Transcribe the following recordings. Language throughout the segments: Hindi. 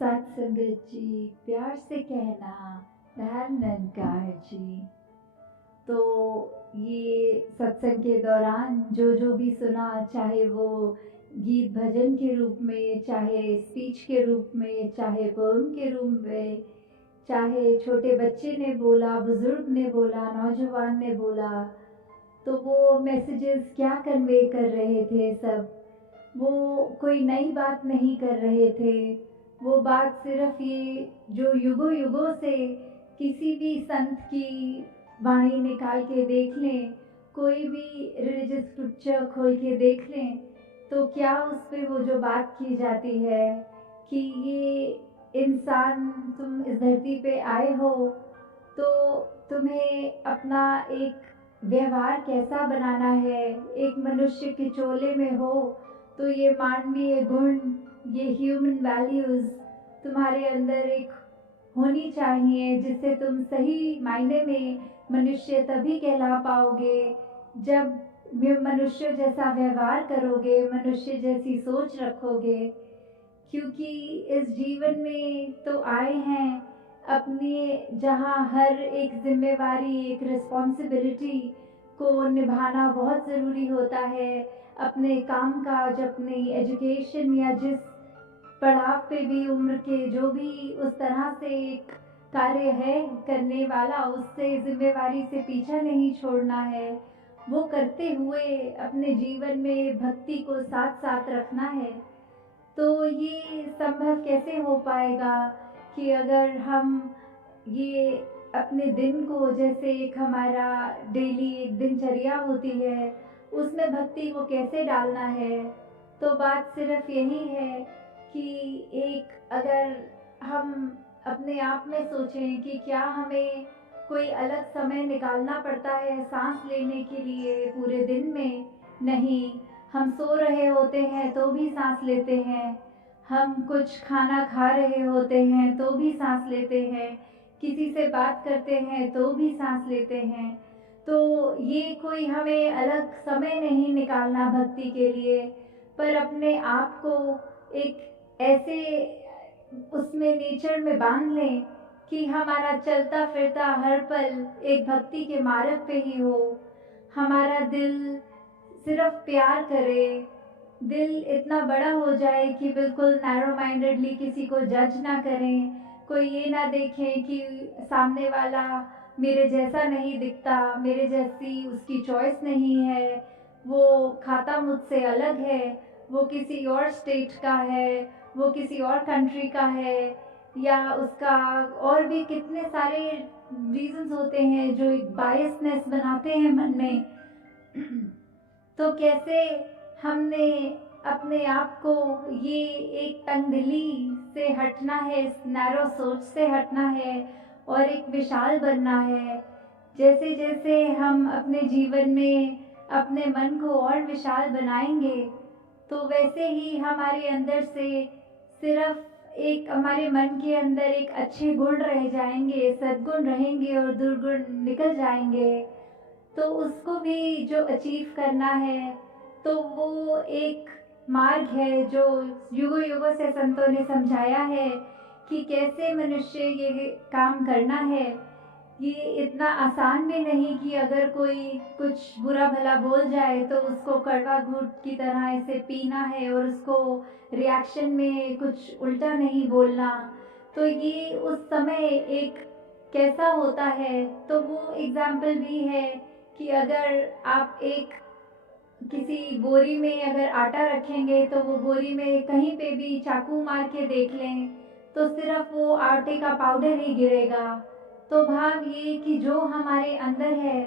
सत्संगत जी, प्यार से कहना नंकार जी। तो ये सत्संग के दौरान जो भी सुना, चाहे वो गीत भजन के रूप में, चाहे स्पीच के रूप में, चाहे पोएम के रूप में, चाहे छोटे बच्चे ने बोला, बुजुर्ग ने बोला, नौजवान ने बोला, तो वो मैसेजेस क्या कन्वे कर रहे थे सब। वो कोई नई बात नहीं कर रहे थे। वो बात सिर्फ ये जो युगों युगों से किसी भी संत की वाणी निकाल के देख लें, कोई भी रिलीजियस स्क्रिप्चर खोल के देख लें, तो क्या उस पे वो जो बात की जाती है कि ये इंसान, तुम इस धरती पे आए हो तो तुम्हें अपना एक व्यवहार कैसा बनाना है। एक मनुष्य के चोले में हो तो ये मानवीय गुण, ये ह्यूमन वैल्यूज़ तुम्हारे अंदर एक होनी चाहिए, जिससे तुम सही मायने में मनुष्य तभी कहला पाओगे जब मनुष्य जैसा व्यवहार करोगे, मनुष्य जैसी सोच रखोगे। क्योंकि इस जीवन में तो आए हैं अपने, जहाँ हर एक जिम्मेवारी, एक रिस्पॉन्सिबिलिटी को निभाना बहुत ज़रूरी होता है। अपने काम काज, अपनी एजुकेशन या जिस पड़ाव पे भी उम्र के जो भी उस तरह से एक कार्य है करने वाला, उससे जिम्मेवारी से पीछा नहीं छोड़ना है। वो करते हुए अपने जीवन में भक्ति को साथ साथ रखना है। तो ये संभव कैसे हो पाएगा कि अगर हम ये अपने दिन को, जैसे एक हमारा डेली एक दिनचर्या होती है, उसमें भक्ति को कैसे डालना है। तो बात सिर्फ यही है कि एक, अगर हम अपने आप में सोचें कि क्या हमें कोई अलग समय निकालना पड़ता है सांस लेने के लिए पूरे दिन में। नहीं, हम सो रहे होते हैं तो भी सांस लेते हैं, हम कुछ खाना खा रहे होते हैं तो भी सांस लेते हैं, किसी से बात करते हैं तो भी सांस लेते हैं। तो ये कोई हमें अलग समय नहीं निकालना भक्ति के लिए, पर अपने आप को एक ऐसे उसमें नेचर में बांध लें कि हमारा चलता फिरता हर पल एक भक्ति के मार्ग पे ही हो। हमारा दिल सिर्फ प्यार करे, दिल इतना बड़ा हो जाए कि बिल्कुल नैरो माइंडेडली किसी को जज ना करें। कोई ये ना देखें कि सामने वाला मेरे जैसा नहीं दिखता, मेरे जैसी उसकी चॉइस नहीं है, वो खाता मुझसे अलग है, वो किसी और स्टेट का है, वो किसी और कंट्री का है, या उसका और भी कितने सारे रीजंस होते हैं जो एक बायसनेस बनाते हैं मन में। तो कैसे हमने अपने आप को ये एक तंगदिली से हटना है, इस नैरो सोच से हटना है और एक विशाल बनना है। जैसे जैसे हम अपने जीवन में अपने मन को और विशाल बनाएंगे, तो वैसे ही हमारे अंदर से सिर्फ एक, हमारे मन के अंदर एक अच्छे गुण रह जाएंगे, सद्गुण रहेंगे और दुर्गुण निकल जाएंगे। तो उसको भी जो अचीव करना है, तो वो एक मार्ग है जो युगों युगों से संतों ने समझाया है कि कैसे मनुष्य ये काम करना है। ये इतना आसान भी नहीं कि अगर कोई कुछ बुरा भला बोल जाए तो उसको कड़वा घूंट की तरह ऐसे पीना है और उसको रिएक्शन में कुछ उल्टा नहीं बोलना। तो ये उस समय एक कैसा होता है, तो वो एग्जाम्पल भी है कि अगर आप एक किसी बोरी में अगर आटा रखेंगे तो वो बोरी में कहीं पे भी चाकू मार के देख लें तो सिर्फ वो आटे का पाउडर ही गिरेगा। तो भाव ये कि जो हमारे अंदर है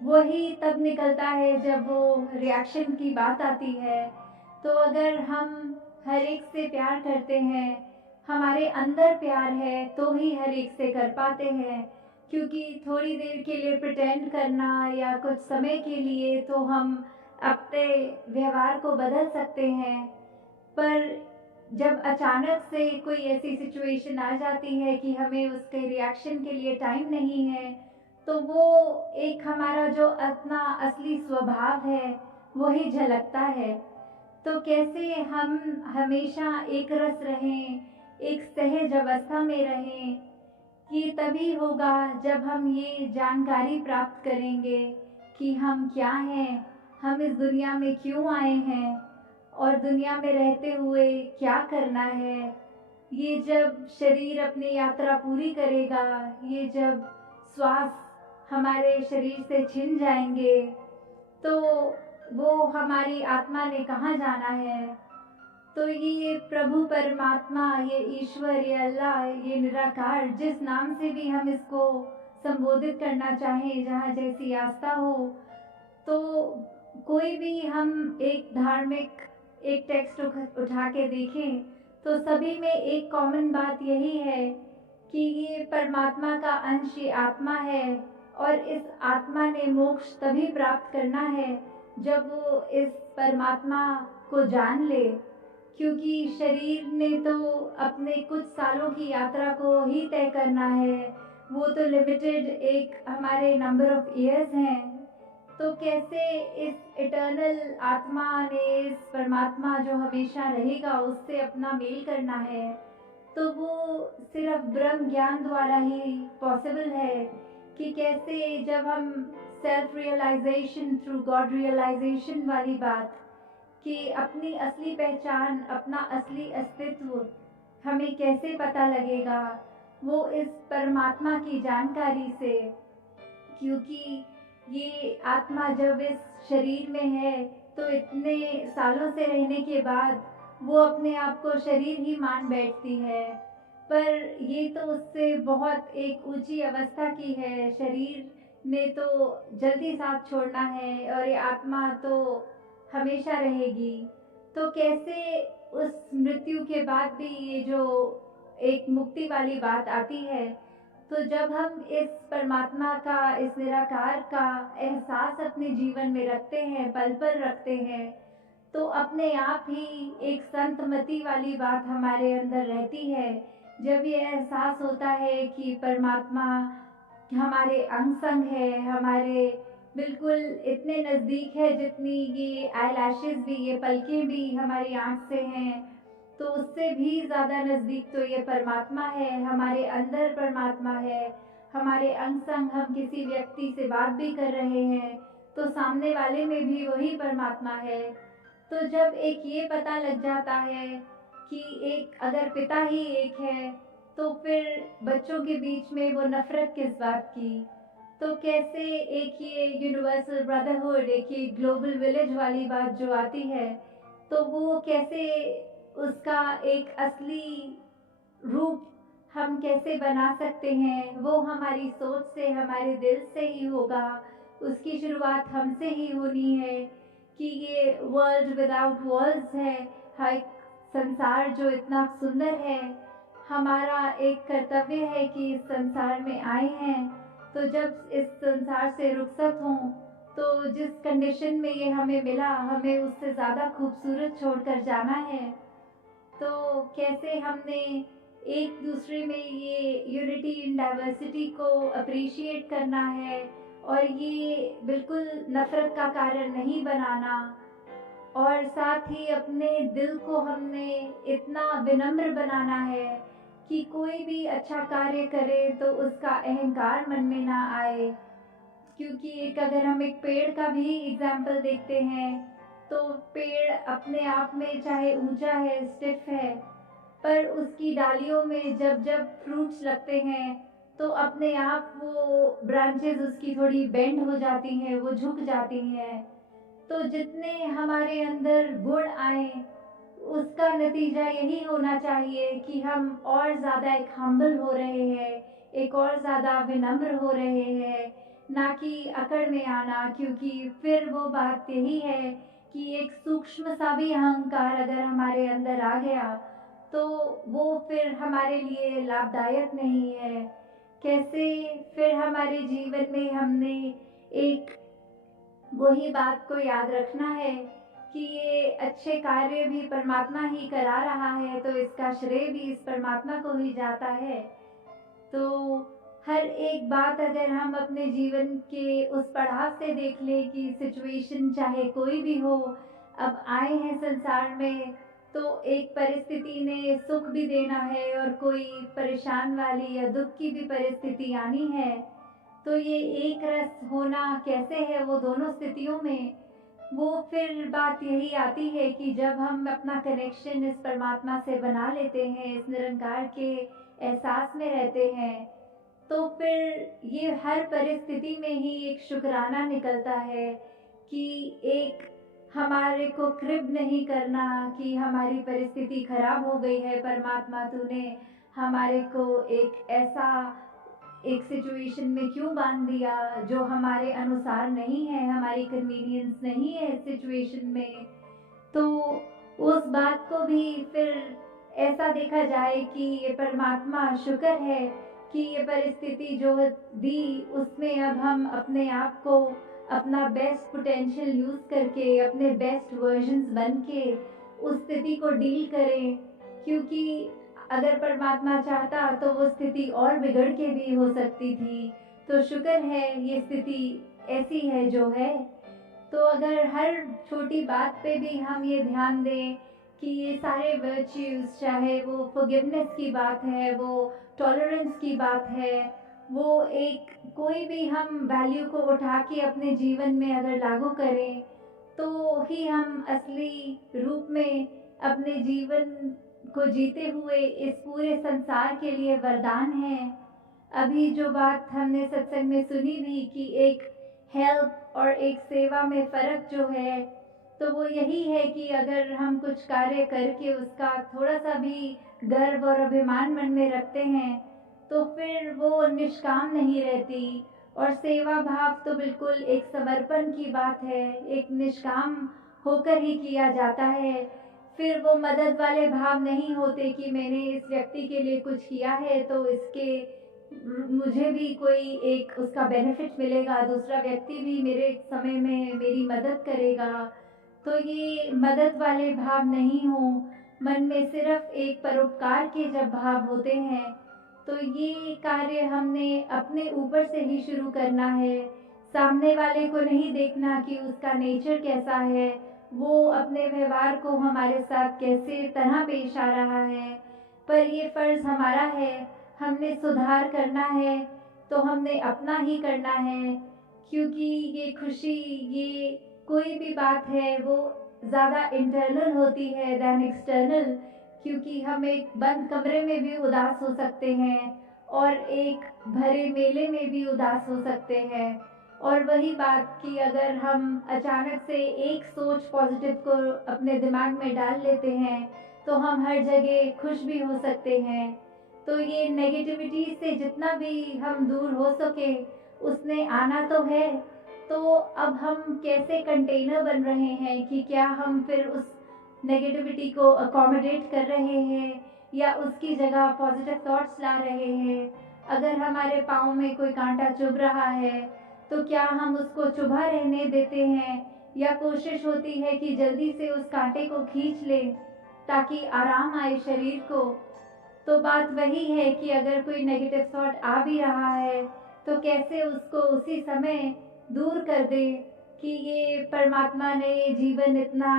वही तब निकलता है जब वो रिएक्शन की बात आती है। तो अगर हम हर एक से प्यार करते हैं, हमारे अंदर प्यार है, तो ही हर एक से कर पाते हैं। क्योंकि थोड़ी देर के लिए प्रिटेंड करना या कुछ समय के लिए तो हम अपने व्यवहार को बदल सकते हैं, पर जब अचानक से कोई ऐसी सिचुएशन आ जाती है कि हमें उसके रिएक्शन के लिए टाइम नहीं है, तो वो एक हमारा जो अपना असली स्वभाव है वही झलकता है। तो कैसे हम हमेशा एक रस रहें, एक सहज अवस्था में रहें। ये तभी होगा जब हम ये जानकारी प्राप्त करेंगे कि हम क्या हैं, हम इस दुनिया में क्यों आए हैं और दुनिया में रहते हुए क्या करना है। ये जब शरीर अपनी यात्रा पूरी करेगा, ये जब श्वास हमारे शरीर से छिन जाएंगे, तो वो हमारी आत्मा ने कहाँ जाना है। तो ये प्रभु परमात्मा, ये ईश्वर, ये अल्लाह, ये निराकार, जिस नाम से भी हम इसको संबोधित करना चाहें, जहाँ जैसी आस्था हो, तो कोई भी हम एक धार्मिक एक टेक्स्ट उठा के देखें तो सभी में एक कॉमन बात यही है कि ये परमात्मा का अंश, ये आत्मा है और इस आत्मा ने मोक्ष तभी प्राप्त करना है जब वो इस परमात्मा को जान ले। क्योंकि शरीर ने तो अपने कुछ सालों की यात्रा को ही तय करना है, वो तो लिमिटेड एक हमारे नंबर ऑफ ईयर्स हैं। तो कैसे इस इटर्नल आत्मा ने, इस परमात्मा जो हमेशा रहेगा, उससे अपना मेल करना है, तो वो सिर्फ ब्रह्म ज्ञान द्वारा ही पॉसिबल है। कि कैसे जब हम self realization through God realization वाली बात, कि अपनी असली पहचान, अपना असली अस्तित्व हमें कैसे पता लगेगा, वो इस परमात्मा की जानकारी से। क्योंकि ये आत्मा जब इस शरीर में है तो इतने सालों से रहने के बाद वो अपने आप को शरीर ही मान बैठती है, पर ये तो उससे बहुत एक ऊंची अवस्था की है। शरीर ने तो जल्दी साथ छोड़ना है और ये आत्मा तो हमेशा रहेगी। तो कैसे उस मृत्यु के बाद भी ये जो एक मुक्ति वाली बात आती है, तो जब हम इस परमात्मा का, इस निराकार का एहसास अपने जीवन में रखते हैं, पल पल रखते हैं, तो अपने आप ही एक संतमति वाली बात हमारे अंदर रहती है। जब ये एहसास होता है कि परमात्मा हमारे अंग संग है, हमारे बिल्कुल इतने नज़दीक है जितनी ये आईलैशेस भी, ये पलकें भी हमारी आँख से हैं, तो उससे भी ज़्यादा नज़दीक तो ये परमात्मा है, हमारे अंदर परमात्मा है। हमारे अंग संग हम किसी व्यक्ति से बात भी कर रहे हैं तो सामने वाले में भी वही परमात्मा है। तो जब एक ये पता लग जाता है कि एक अगर पिता ही एक है, तो फिर बच्चों के बीच में वो नफरत किस बात की। तो कैसे एक ये यूनिवर्सल ब्रदरहुड, एक ये ग्लोबल विलेज वाली बात जो आती है, तो वो कैसे उसका एक असली रूप हम कैसे बना सकते हैं, वो हमारी सोच से, हमारे दिल से ही होगा। उसकी शुरुआत हमसे ही होनी है कि ये वर्ल्ड विदाउट वॉल्स है, हर संसार जो इतना सुंदर है, हमारा एक कर्तव्य है कि इस संसार में आए हैं, तो जब इस संसार से रुखसत हों, तो जिस कंडीशन में ये हमें मिला, हमें उससे ज़्यादा खूबसूरत छोड़कर जाना है। तो कैसे हमने एक दूसरे में ये यूनिटी इन डाइवर्सिटी को अप्रिशिएट करना है और ये बिल्कुल नफरत का कारण नहीं बनाना। और साथ ही अपने दिल को हमने इतना विनम्र बनाना है कि कोई भी अच्छा कार्य करे तो उसका अहंकार मन में ना आए। क्योंकि एक अगर हम एक पेड़ का भी एग्जाम्पल देखते हैं, तो पेड़ अपने आप में चाहे ऊंचा है, स्टिफ है, पर उसकी डालियों में जब जब फ्रूट्स लगते हैं तो अपने आप वो ब्रांचेस उसकी थोड़ी बेंड हो जाती हैं, वो झुक जाती हैं। तो जितने हमारे अंदर गुण आए, उसका नतीजा यही होना चाहिए कि हम और ज़्यादा एक हम्बल हो रहे हैं, एक और ज़्यादा विनम्र हो रहे हैं, ना कि अकड़ में आना। क्योंकि फिर वो बात यही है कि एक सूक्ष्म सा भी अहंकार अगर हमारे अंदर आ गया तो वो फिर हमारे लिए लाभदायक नहीं है। कैसे फिर हमारे जीवन में हमने एक वही बात को याद रखना है कि ये अच्छे कार्य भी परमात्मा ही करा रहा है, तो इसका श्रेय भी इस परमात्मा को ही जाता है। तो हर एक बात अगर हम अपने जीवन के उस पड़ाव से देख लें कि सिचुएशन चाहे कोई भी हो, अब आए हैं संसार में, तो एक परिस्थिति ने सुख भी देना है और कोई परेशान वाली या दुख की भी परिस्थिति आनी है, तो ये एक रस होना कैसे है वो दोनों स्थितियों में, वो फिर बात यही आती है कि जब हम अपना कनेक्शन इस परमात्मा से बना लेते हैं, इस निरंकार के एहसास में रहते हैं, तो फिर ये हर परिस्थिति में ही एक शुक्राना निकलता है कि एक हमारे को क्रिब नहीं करना कि हमारी परिस्थिति खराब हो गई है, परमात्मा तूने हमारे को एक सिचुएशन में क्यों बांध दिया जो हमारे अनुसार नहीं है, हमारी कन्वीनियंस नहीं है इस सिचुएशन में। तो उस बात को भी फिर ऐसा देखा जाए कि ये परमात्मा शुक्र है कि ये परिस्थिति जो दी उसमें अब हम अपने आप को अपना बेस्ट पोटेंशियल यूज करके अपने बेस्ट वर्जन्स बन के उस स्थिति को डील करें, क्योंकि अगर परमात्मा चाहता तो वो स्थिति और बिगड़ के भी हो सकती थी। तो शुक्र है ये स्थिति ऐसी है जो है। तो अगर हर छोटी बात पे भी हम ये ध्यान दें कि ये सारे वर्च्यूज, चाहे वो फॉरगिवनेस की बात है, वो टॉलरेंस की बात है, वो एक कोई भी हम वैल्यू को उठा के अपने जीवन में अगर लागू करें तो ही हम असली रूप में अपने जीवन को जीते हुए इस पूरे संसार के लिए वरदान है। अभी जो बात हमने सत्संग में सुनी भी कि एक हेल्प और एक सेवा में फ़र्क जो है, तो वो यही है कि अगर हम कुछ कार्य करके उसका थोड़ा सा भी गर्व और अभिमान मन में रखते हैं तो फिर वो निष्काम नहीं रहती। और सेवा भाव तो बिल्कुल एक समर्पण की बात है, एक निष्काम होकर ही किया जाता है। फिर वो मदद वाले भाव नहीं होते कि मैंने इस व्यक्ति के लिए कुछ किया है तो इसके मुझे भी कोई एक उसका बेनिफिट मिलेगा, दूसरा व्यक्ति भी मेरे समय में मेरी मदद करेगा। तो ये मदद वाले भाव नहीं हो, मन में सिर्फ एक परोपकार के जब भाव होते हैं तो ये कार्य हमने अपने ऊपर से ही शुरू करना है। सामने वाले को नहीं देखना कि उसका नेचर कैसा है, वो अपने व्यवहार को हमारे साथ कैसे तरह पेश आ रहा है, पर ये फ़र्ज़ हमारा है, हमने सुधार करना है तो हमने अपना ही करना है। क्योंकि ये खुशी, ये कोई भी बात है वो ज़्यादा इंटरनल होती है दैन एक्सटर्नल, क्योंकि हम एक बंद कमरे में भी उदास हो सकते हैं और एक भरे मेले में भी उदास हो सकते हैं। और वही बात कि अगर हम अचानक से एक सोच पॉजिटिव को अपने दिमाग में डाल लेते हैं तो हम हर जगह खुश भी हो सकते हैं। तो ये नेगेटिविटी से जितना भी हम दूर हो सके उसने आना तो है। तो अब हम कैसे कंटेनर बन रहे हैं कि क्या हम फिर उस नेगेटिविटी को अकोमोडेट कर रहे हैं या उसकी जगह पॉजिटिव थॉट्स ला रहे हैं। अगर हमारे पाँव में कोई कांटा चुभ रहा है तो क्या हम उसको चुभा रहने देते हैं या कोशिश होती है कि जल्दी से उस कांटे को खींच लें ताकि आराम आए शरीर को। तो बात वही है कि अगर कोई नेगेटिव थॉट आ भी रहा है तो कैसे उसको उसी समय दूर कर दे कि ये परमात्मा ने ये जीवन इतना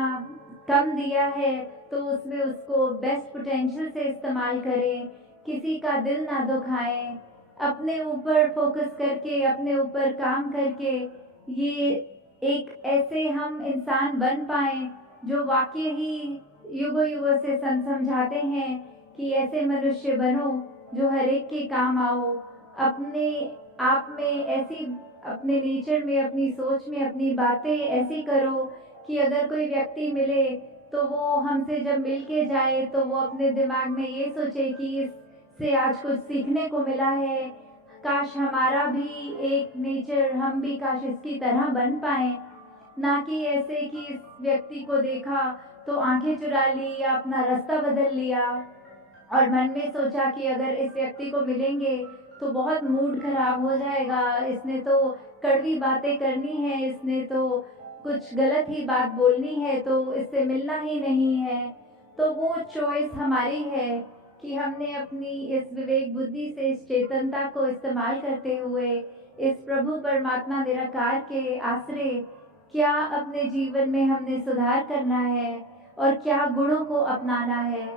कम दिया है तो उसमें उसको बेस्ट पोटेंशियल से इस्तेमाल करें, किसी का दिल ना दुखाएं, अपने ऊपर फोकस करके अपने ऊपर काम करके ये एक ऐसे हम इंसान बन पाएं जो वाकई ही युगों युगों से समझाते हैं कि ऐसे मनुष्य बनो जो हर एक के काम आओ। अपने आप में ऐसी, अपने नेचर में, अपनी सोच में अपनी बातें ऐसी करो कि अगर कोई व्यक्ति मिले तो वो हमसे जब मिल के जाए तो वो अपने दिमाग में ये सोचे कि इससे आज कुछ सीखने को मिला है, काश हमारा भी एक नेचर, हम भी काश इसकी तरह बन पाएं। ना कि ऐसे कि इस व्यक्ति को देखा तो आंखें चुरा ली या अपना रास्ता बदल लिया और मन में सोचा कि अगर इस व्यक्ति को मिलेंगे तो बहुत मूड खराब हो जाएगा, इसने तो कड़वी बातें करनी है, इसने तो कुछ गलत ही बात बोलनी है तो इससे मिलना ही नहीं है। तो वो चॉइस हमारी है कि हमने अपनी इस विवेक बुद्धि से इस चेतनता को इस्तेमाल करते हुए इस प्रभु परमात्मा निराकार के आश्रय क्या अपने जीवन में हमने सुधार करना है और क्या गुणों को अपनाना है।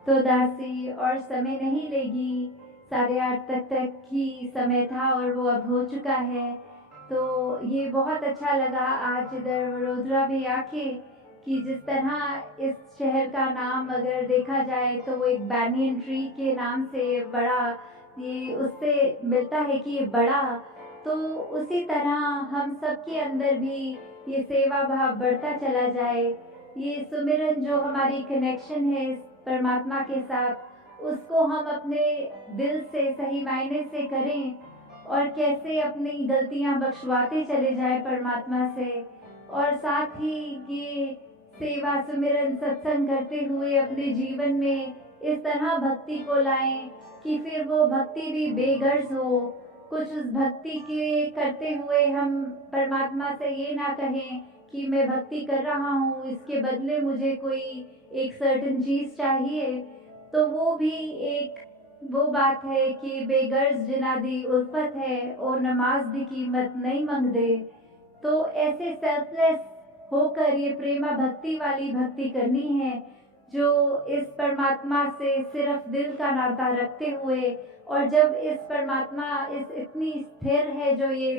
तो दासी और समय नहीं लेगी, 8:30 तक ही समय था और वो अब हो चुका है। तो ये बहुत अच्छा लगा आज इधर वडोदरा भी आके कि जिस तरह इस शहर का नाम अगर देखा जाए तो वो एक बैनियन ट्री के नाम से बड़ा, ये उससे मिलता है कि ये बड़ा, तो उसी तरह हम सबके अंदर भी ये सेवा भाव बढ़ता चला जाए। ये सुमिरन जो हमारी कनेक्शन है इस परमात्मा के साथ, उसको हम अपने दिल से सही मायने से करें और कैसे अपनी गलतियां बख्शवाते चले जाए परमात्मा से, और साथ ही ये सेवा सुमिरन सत्संग करते हुए अपने जीवन में इस तरह भक्ति को लाएं कि फिर वो भक्ति भी बेगर्ज हो। कुछ उस भक्ति के करते हुए हम परमात्मा से ये ना कहें कि मैं भक्ति कर रहा हूँ, इसके बदले मुझे कोई एक सर्टेन चीज़ चाहिए। तो वो भी एक वो बात है कि बेगर्ज जिना दी उल्फत है और नमाज दी कीमत नहीं मांग दे। तो ऐसे सेल्फलेस होकर ये प्रेमा भक्ति वाली भक्ति करनी है, जो इस परमात्मा से सिर्फ दिल का नाता रखते हुए, और जब इस परमात्मा इस इतनी स्थिर है जो ये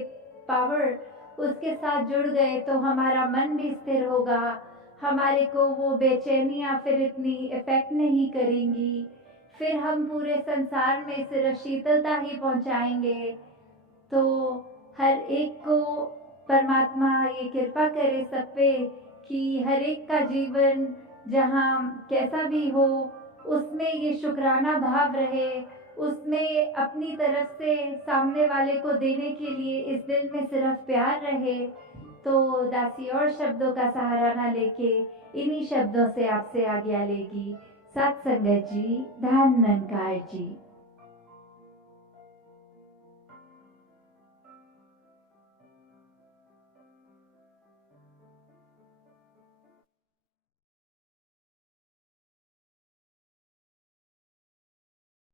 पावर उसके साथ जुड़ गए तो हमारा मन भी स्थिर होगा, हमारे को वो बेचैनियाँ फिर इतनी इफेक्ट नहीं करेंगी, फिर हम पूरे संसार में सिर्फ शीतलता ही पहुंचाएंगे। तो हर एक को परमात्मा ये कृपा करे सब पे कि हर एक का जीवन जहाँ कैसा भी हो उसमें ये शुक्राना भाव रहे, उसमें अपनी तरफ से सामने वाले को देने के लिए इस दिल में सिर्फ प्यार रहे। तो दासी और शब्दों का सहारा ना लेके इन्हीं शब्दों से आपसे आज्ञा लेगी। सत्संगत जी, धन निरंकार जी।